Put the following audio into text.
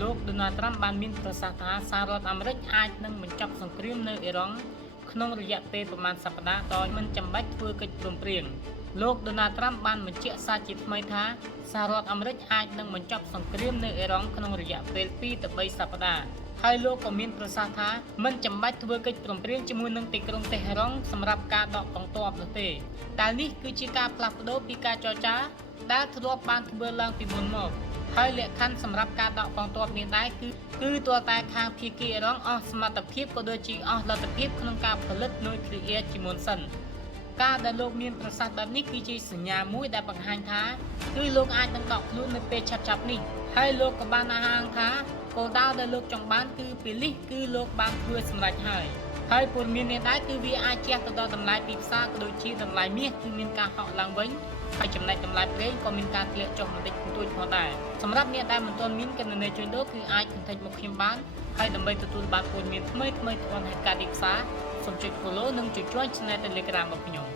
លោក Donald Trump បានមានប្រសាសន៍ថាសហរដ្ឋអាមេរិកអាចនឹងបញ្ចប់សង្គ្រាមនៅអ៊ីរ៉ង់ក្នុងរយៈពេលប្រមាណសប្តាហ៍ដោយមិនចាំបាច់ធ្វើកិច្ចព្រមព្រៀងលោក Donald Trump បានបញ្ជាក់សារជាថ្មីថាសហរដ្ឋអាមេរិកអាចនឹងបញ្ចប់សង្គ្រាមនៅអ៊ីរ៉ង់ក្នុងរយៈពេល2ទៅ3សប្តាហ៍ហើយលោកក៏មានប្រសាសន៍ថាមិនចាំបាច់ធ្វើកិច្ចព្រមព្រៀងជាមួយនឹងទីក្រុងតេហេរ៉ង់សម្រាប់ការដកកងទ័ពនោះទេតែនេះគឺជាការផ្លាស់ប្ដូរពីការចរចាដែលធ្លាប់បានធ្វើឡើងពីមុនមកហើយលក្ខខណ្ឌសម្រាប់ការដកកងទ័ពនេះដែរគឺទាល់តែខាងភាគីអ៊ីរ៉ង់អស់សមត្ថភាពក៏ដូចជាអស់លទ្ធភាពក្នុងការផលិតនុយក្លេអ៊ែរជាមុនសិនការដែលលោកមានប្រសាសន៍បែបនេះគឺជាសញ្ញាមួយដែលបង្ហាញថាគឺលោកអាចនឹងដកខ្លួននៅពេលឆាប់ៗនេះហើយលោកក៏បានអះអាងថាគោលដៅដែលលោកចង់បានគឺពេលនេះគឺលោកបានធ្វើសម្រេចហើយព័ត៌មាននេះដែរគឺវាអាចជះទៅដល់តម្លៃទីផ្សារក៏ដូចជាតម្លៃមាសគឺមានការហក់ឡើងវិញហើយចំណែកតម្លៃប្រេងក៏មានការធ្លាក់ចុះបន្តិចបន្តួចផងដែរសម្រាប់អ្នកដែលមិនទាន់មានគណនីជួញដូរគឺអាច contact មកខ្ញុំបានហើយដើម្បីទទួលបានព័ត៌មានថ្មីៗទាន់ហេតុការណ៍ទីផ្សារសូមចុច follow និងចុច join Channel Telegram របស់ខ្ញុំ